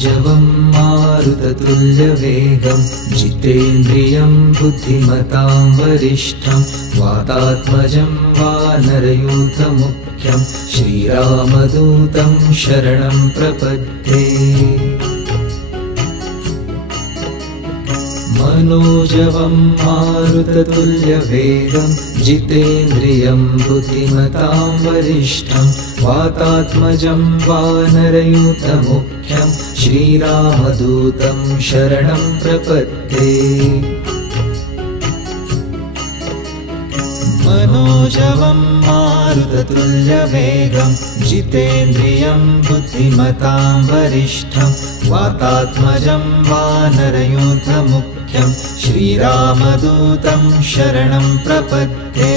मनोजवं मारुततुल्यवेगं जितेन्द्रियं बुद्धिमतां वरिष्ठं वातात्मजं वानरयूथमुख्यं श्रीरामदूतं शरणं प्रपद्ये। मनोजवं मारुततुल्यवेगं जितेन्द्रियं बुद्धिमतां वरिष्ठं वातात्मजं वानरयूथमुख्यं श्रीरामदूतं शरणं प्रपद्ये। मनोजवं मारुततुल्यवेगं जितेन्द्रियं बुद्धिमतां वरिष्ठं वातात्मजं वानरयूथमुख्यं श्रीरामदूतं शरणं प्रपद्ये।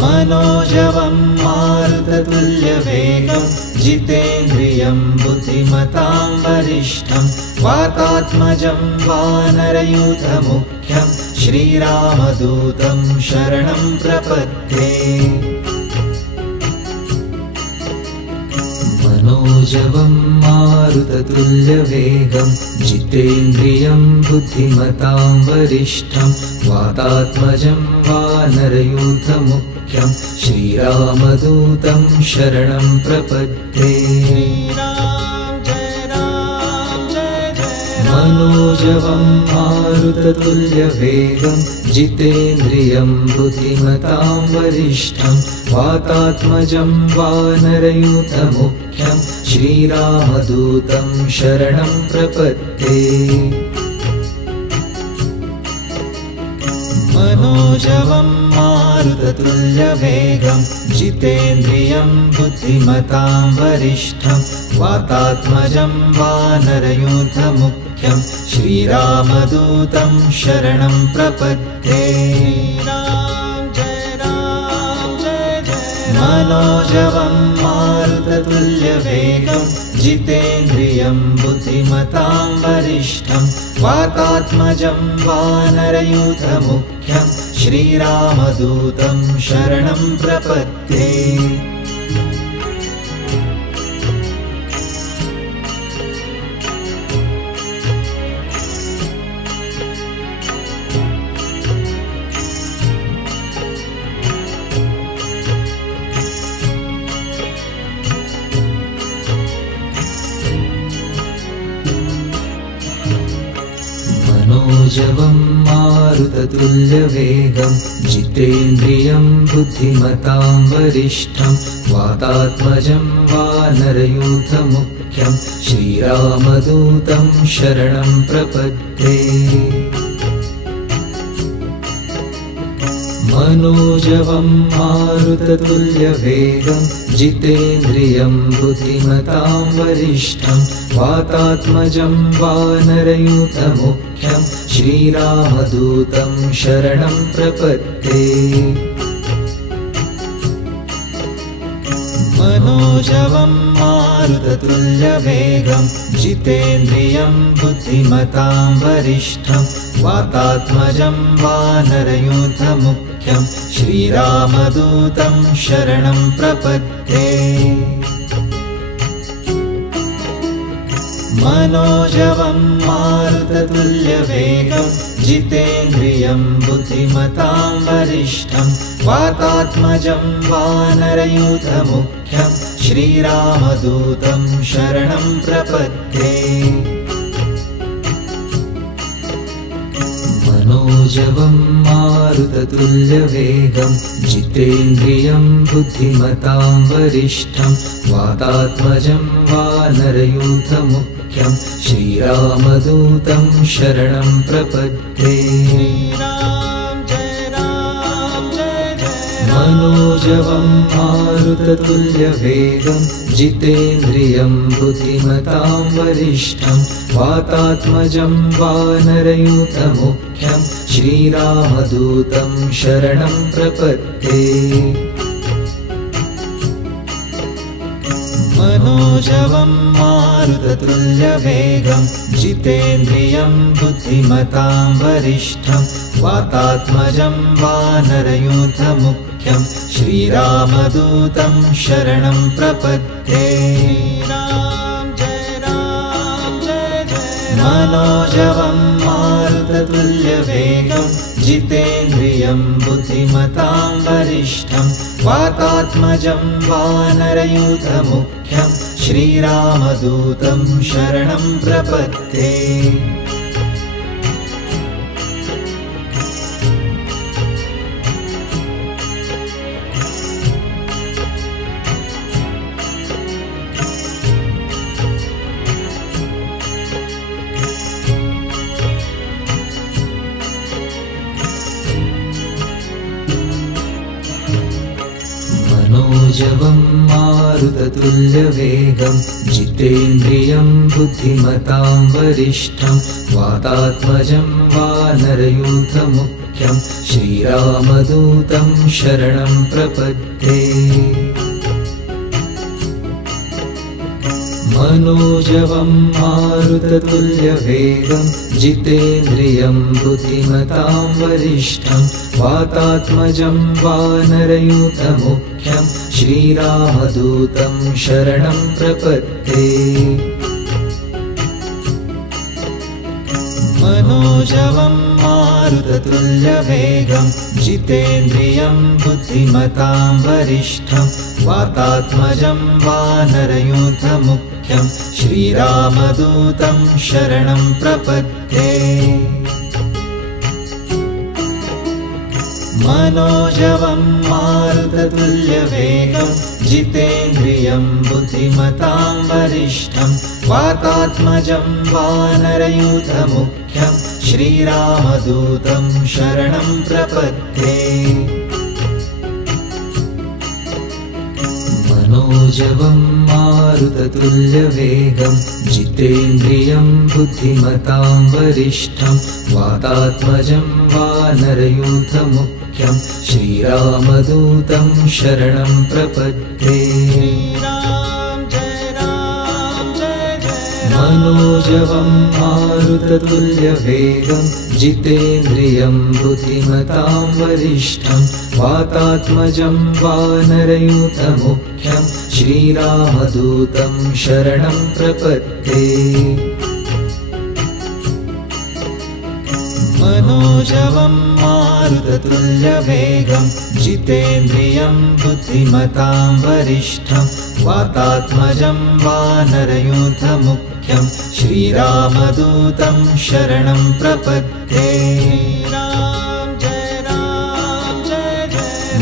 मनोजवं मारुततुल्यवेगं जितेन्द्रियं बुद्धिमतां वरिष्ठं वातात्मजं वानरयूथमुख्यं श्रीरामदूतं शरणं प्रपद्ये। मनोजवं मारुततुल्यवेगं जितेन्द्रियं बुद्धिमतां वरिष्ठं वातात्मजं वानरयूथमुख्यं श्रीरामदूतं शरणं प्रपद्ये। मनोजवं मारुततुल्यवेगं जितेन्द्रियं बुद्धिमतां वरिष्ठं वातात्मजं वानरयूथमुख्यं श्रीरामदूतं शरणं प्रपद्ये। मनोजवं मारुततुल्यवेगं जितेन्द्रियं बुद्धिमतां वरिष्ठं वातात्मजं वानरयूथमुख्यं श्रीरामदूतं शरणं प्रपद्ये। मनोजवं मारुततुल्यवेगं जितेन्द्रियं बुद्धिमतां वरिष्ठं वातात्मजं वानरयूथमुख्यं श्रीरामदूतं शरणं प्रपद्ये। मनोजवं मारुततुल्यवेगं जितेन्द्रियं बुद्धिमतां वरिष्ठं वातात्मजं वानरयूथमुख्यं श्रीरामदूतं शरणं प्रपद्ये। मनोजवं मारुततुल्यवेगं जितेन्द्रियं बुद्धिमतां वरिष्ठं वातात्मजं वानरयूथमुख्यं श्रीरामदूतं शरणं प्रपद्ये। मनोजवं मारुततुल्यवेगं जितेन्द्रियं बुद्धिमतां वरिष्ठं वातात्मजं वानरयूथमुख्यं श्रीरामदूतं शरणं प्रपद्ये। मनोजवं मारुततुल्यवेगं जितेन्द्रियं बुद्धिमतां वरिष्ठं वातात्मजं वानरयूथमुख्यं श्रीरामदूतं शरणं प्रपद्ये। मनोजवं मारुततुल्यवेगं जितेन्द्रियं बुद्धिमतां वरिष्ठं वातात्मजं वानरयूथमुख्यं श्रीरामदूतं शरणं प्रपद्ये। मनोजवं मारुततुल्यवेगं जितेन्द्रियं बुद्धिमतां वरिष्ठं वातात्मजं वानरयूथमुख्यं श्रीरामदूतं शरणं प्रपद्ये। मनोजवं मारुततुल्यवेगं जितेन्द्रियं बुद्धिमतां वरिष्ठं वातात्मजं वानरयूथमुख्यं श्रीरामदूतं शरणं प्रपद्ये। मनोजवं मारुततुल्यवेगं जितेन्द्रियं बुद्धिमतां वरिष्ठं वातात्मजं वानरयूथमुख्यं श्रीरामदूतं शरणं प्रपद्ये। मनोजवं मारुततुल्यवेगं जितेन्द्रियं बुद्धिमतां वरिष्ठं वातात्मजं वानरयूथमुख्यं श्रीरामदूतं शरणं प्रपद्ये। मनोजवं मारुततुल्यवेगं जितेन्द्रियं बुद्धिमतां वरिष्ठं वातात्मजं वानरयूथमुख्यं श्रीरामदूतं शरणं प्रपद्ये। मनोजवं मारुततुल्यवेगं जितेन्द्रियं बुद्धिमतां वरिष्ठं वातात्मजं वानरयूथमुख्यं श्रीरामदूतं शरणं प्रपद्ये। मनोजवं मारुततुल्यवेगं जितेन्द्रियं बुद्धिमतां वरिष्ठं वातात्मजं वानरयूथमुख्यं श्रीरामदूतं शरणं प्रपद्ये। मनोजवं मारुततुल्यवेगं जितेन्द्रियं बुद्धिमतां वरिष्ठं वातात्मजं वानरयूथमुख्यं श्रीरामदूतं शरणं प्रपद्ये। मनोजवं मारुततुल्यवेगं जितेन्द्रियं बुद्धिमतां वरिष्ठं वातात्मजं वानरयूथमुख्यं श्रीरामदूतं शरणं प्रपद्ये। मनोजवं मारुततुल्यवेगं जितेन्द्रियं बुद्धिमतां वरिष्ठं वातात्मजं वानरयूथमुख्यं श्रीरामदूतं शरणं प्रपद्ये।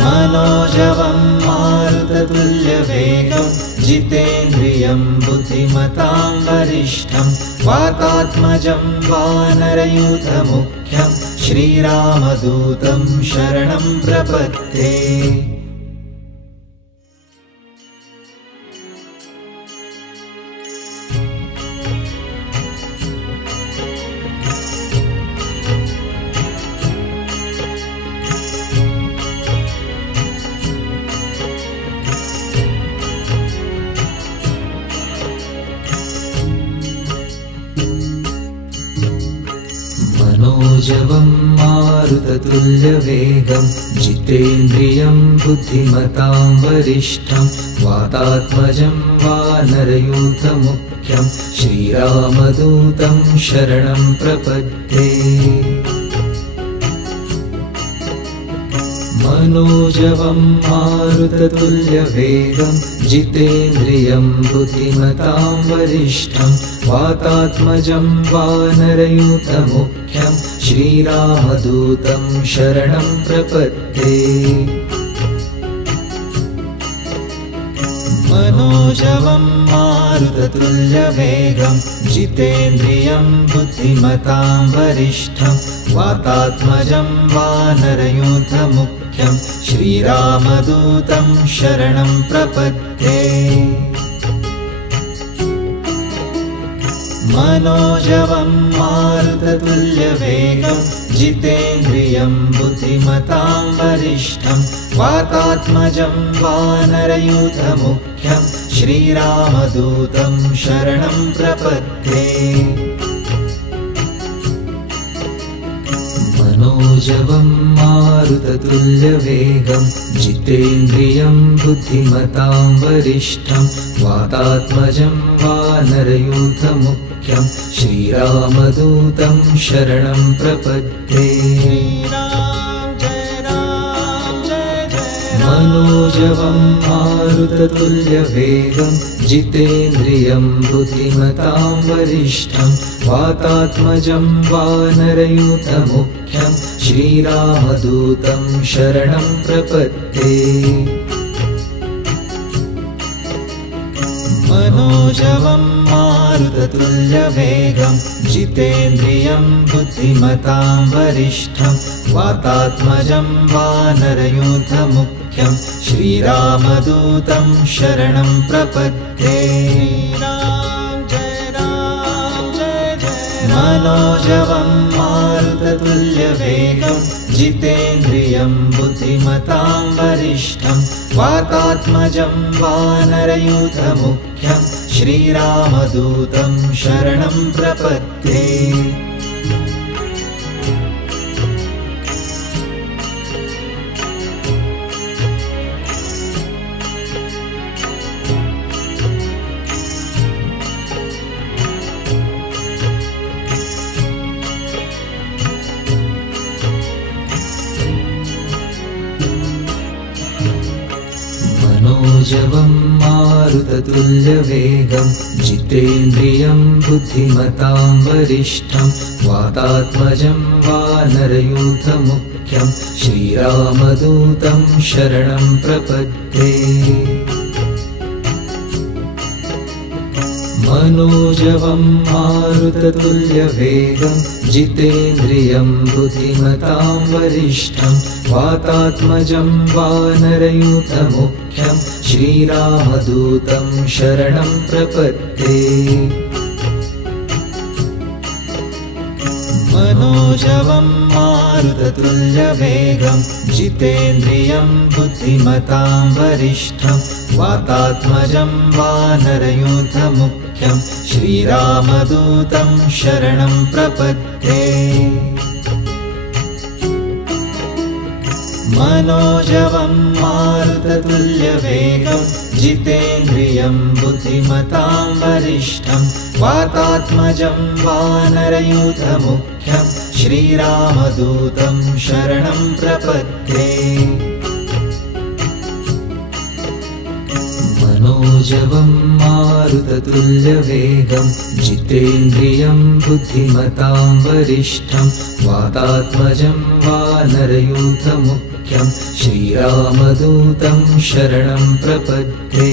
मनोजवं मारुततुल्यवेगं जितेन्द्रियं बुद्धिमतां वरिष्ठं वातात्मजं वानरयूथमुख्यं श्रीरामदूतं शरणं प्रपद्ये। मनोजवं मारुततुल्यवेगं जितेन्द्रियं बुद्धिमतां वरिष्ठं वातात्मजं वानरयूथमुख्यं श्रीरामदूतं शरणं प्रपद्ये। मनोजवं मारुततुल्यवेगं जितेन्द्रियं बुद्धिमतां वरिष्ठं वातात्मजं वानरयूथमुख्यं श्रीरामदूतं शरणं प्रपद्ये। मनोजवं मारुततुल्यवेगं जितेन्द्रियं बुद्धिमतां वरिष्ठं वातात्मजं वानरयूथमुख्यं श्रीरामदूतं शरणं प्रपद्ये। मनोजवं मारुततुल्यवेगं जितेन्द्रियं बुद्धिमतां वरिष्ठं वातात्मजं वानरयूथमुख्यं श्रीरामदूतं शरणं प्रपद्ये। मनोजवं मारुततुल्यवेगं जितेन्द्रियं बुद्धिमतां वरिष्ठं वातात्मजं वानरयूथमुख्यं श्रीरामदूतं शरणं प्रपद्ये। मनोजवं मारुततुल्यवेगं जितेन्द्रियं बुद्धिमतां वरिष्ठं वातात्मजं वानरयूथमुख्यं श्रीरामदूतं शरणं प्रपद्ये। मनोजवं मारुततुल्यवेगं जितेन्द्रियं बुद्धिमतां वरिष्ठं वातात्मजं वानरयूथमुख्यं श्रीरामदूतं शरणं प्रपद्ये। मनोजवं मारुततुल्यवेगं जितेन्द्रियं बुद्धिमतां वरिष्ठं वातात्मजं वानरयूथमुख्यं श्रीरामदूतं शरणं प्रपद्ये। मनोजवं मारुततुल्यवेगं जितेन्द्रियं बुद्धिमतां वरिष्ठं वातात्मजं वानरयूथमुख्यं श्रीरामदूतं शरणं प्रपद्ये। मनोजवं मारुततुल्यवेगं जितेन्द्रियं बुद्धिमतां वरिष्ठं वातात्मजं वानरयूथमुख्यं श्रीरामदूतं शरणं प्रपद्ये। मनोजवं मारुततुल्यवेगं जितेन्द्रियं बुद्धिमतां वरिष्ठं वातात्मजं वानरयूथमुख्यं श्रीरामदूतं शरणं प्रपद्ये। मनोजवं मारुततुल्यवेगं जितेन्द्रियं बुद्धिमतां वरिष्ठं वातात्मजं वानरयूथमुख्यं श्रीरामदूतं शरणं प्रपद्ये। मनोजवं मारुततुल्यवेगं जितेन्द्रियं बुद्धिमतां वरिष्ठं वातात्मजं वानरयूथमुख्यं श्रीरामदूतं शरणं प्रपद्ये।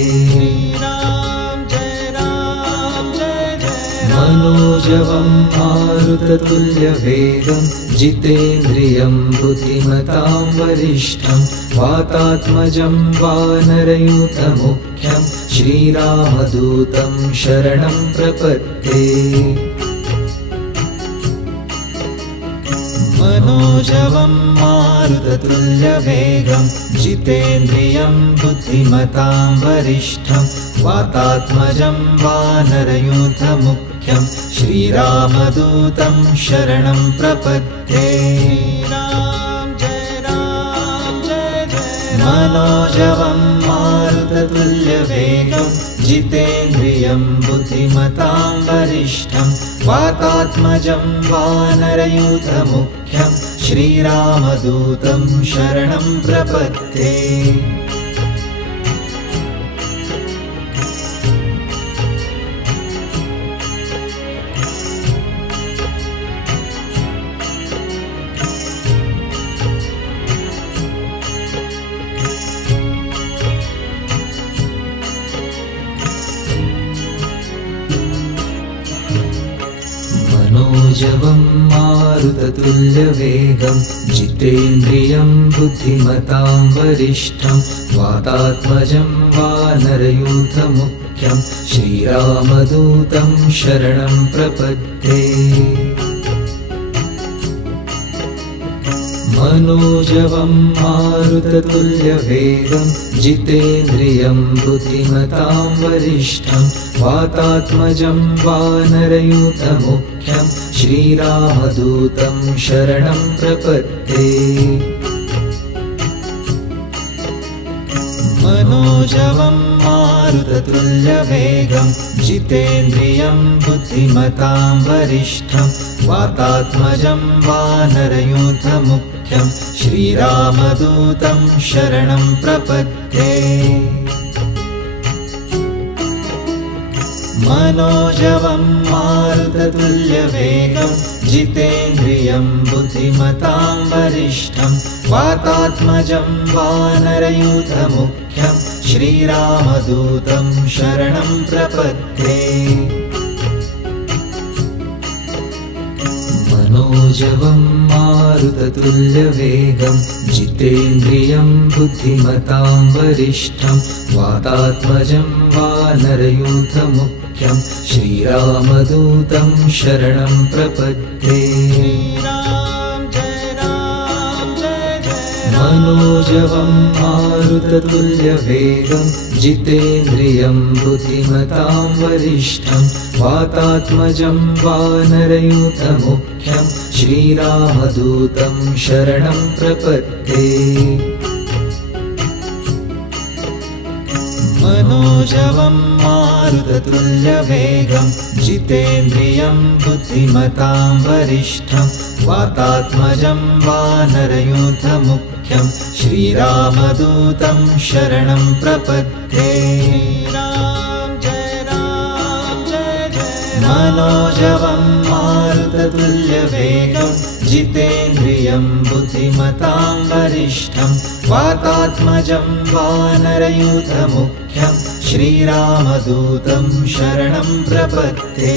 मनोजवं मारुततुल्यवेगं जितेन्द्रियं बुद्धिमतां वरिष्ठं वातात्मजं वानरयूथमुख्यं श्रीरामदूतं शरणं प्रपद्ये। मनोजवं मारुततुल्यवेगं जितेन्द्रियं बुद्धिमतां वरिष्ठं वातात्मजं वानरयूथमुख्यं श्रीरामदूतं शरणं प्रपद्ये। मनोजवं मारुततुल्यवेगं जितेन्द्रियं बुद्धिमतां वरिष्ठं वातात्मजं वानरयूथमुख्यं श्रीरामदूतं शरणं प्रपद्ये। मनोजवं मारुततुल्यवेगं जितेन्द्रियं बुद्धिमतां वरिष्ठं वातात्मजं वानरयूथमुख्यं मुख्यं श्रीरामदूतं शरणं प्रपद्ये मनोजवं मारुततुल्यवेगं जितेन्द्रियं बुद्धिमतां वरिष्ठं वातात्मजं वानरयूथमुख्यं श्रीरामदूतं शरणं प्रपद्ये मनोजवं मारुततुल्यवेगं जितेन्द्रियं बुद्धिमतां वरिष्ठं वातात्मजं वानरयूथमुख्यं श्रीरामदूतं शरणं प्रपद्ये मनोजवं मारुततुल्यवेगं जितेन्द्रियं बुद्धिमतां वरिष्ठं वातात्मजं वानरयूथमुख्यं श्रीरामदूतं शरणं प्रपद्ये मनोजवं मारुततुल्यवेगं जितेन्द्रियं बुद्धिमतां वरिष्ठं वातात्मजं वानरयूथमुख्यं श्रीरामदूतं शरणं प्रपद्ये मनोजवं मारुततुल्यवेगं जितेन्द्रियं बुद्धिमतां वरिष्ठं वातात्मजं वानरयूथमुख्यं श्रीरामदूतं शरणं प्रपद्ये मनोजवं मारुततुल्यवेगं जितेन्द्रियं बुद्धिमतां वरिष्ठं वातात्मजं वानरयूथमुख्यं श्रीरामदूतं शरणं प्रपद्ये मनोजवं मारुततुल्यवेगं जितेन्द्रियं बुद्धिमतां वरिष्ठं वातात्मजं वानरयूथमुख्यं श्रीरामदूतं शरणं प्रपद्ये